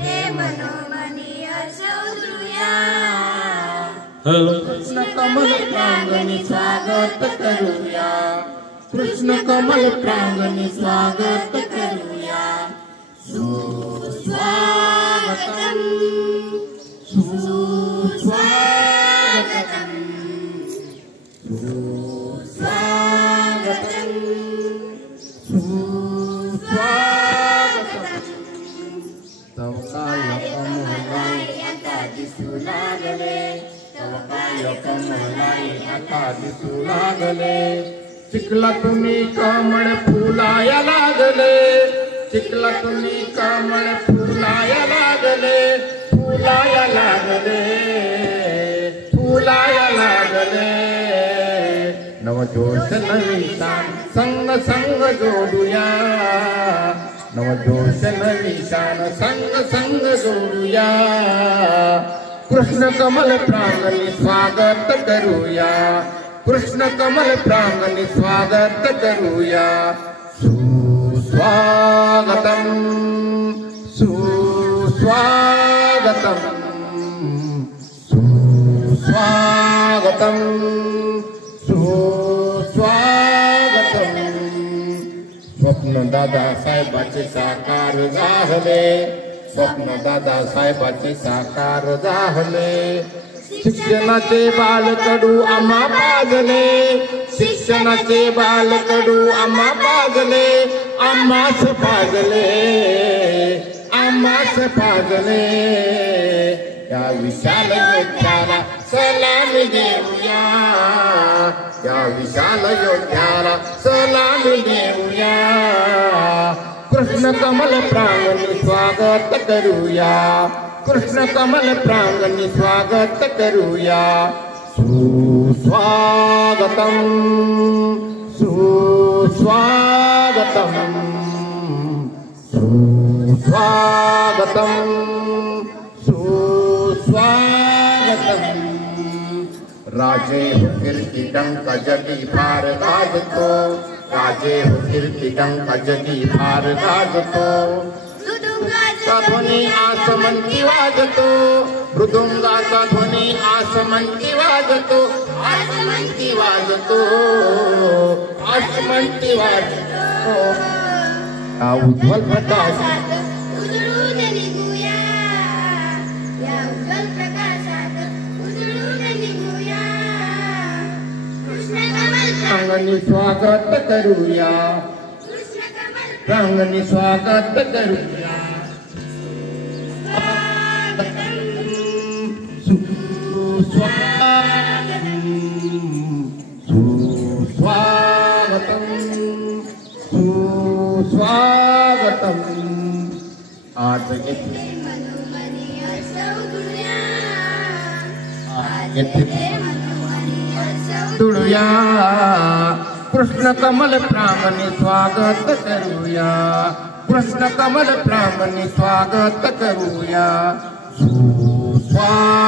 ते मनोमनी हर्षौद्रुया कृष्ण कमल प्रांगणी स्वागत करूया कृष्ण कमल प्रांगणी स्वागत करूया सुस्वागतम सुस्वागतम सुस्वागतम सुस्वागतम तव काय कमलाई आता दिसू लागले तव काय कमलाई आता दिसू लागले चिखलातूनी कमळ फुलाया लागले चिखलातूनी कमळ फुलाया लागले फुलाया लागले फुलाया लागले नवजोश नवी शान संग संग जोडूया नवजोश नवी शान संग संग जोडूया कृष्ण कमल प्रांगणी स्वागत करूया कृष्ण कमल प्रांगणी स्वागत करूया सुस्वागतम सुस्वागतम सुस्वागतम सुस्वागतम स्वप्न दादा साहेबाचे साकार झाले स्वप्न दादा साहेबाचे साकार झाले शिक्षणाचे बालकडू आम्हा पाजले शिक्षणाचे बालकडू आम्हा पाजले आम्हास पाजले आम्हास पाजले या विशाल योद्ध्याला सलामी देऊया या विशाल योद्ध्याला सलामी देऊया कृष्ण कमल प्रांगणी स्वागत करूया कृष्ण कमल प्रांगणी स्वागत करूया सुस्वागतम सुस्वागतम सुस्वागतम सुस्वागतम राजे हो कीर्ती डंका जगी फार गाजतो राजे हो कीर्ती डंका जगी फार गाजतो ध्वनी आसमंती वाजतो मृदुंगाचा ध्वनी आसमंती वाजतो आसमंती वाजतो आसमंती वाजतो या उज्ज्वल प्रकाशात उजळून निघूया या उज्ज्वल प्रकाशात उजळून निघूया कृष्ण कमल प्रांगणी स्वागत करूया कृष्ण कमल प्रांगणी स्वागत करूया सुस्वागतम सुस्वागतम आज येथे मनोमनी हर्षौद्रुया येथे मनोमनी हर्षौद्रुया तुळूया कृष्ण कमल प्रांगणी स्वागत करूया कृष्ण कमल प्रांगणी स्वागत करूया सुस्वागतम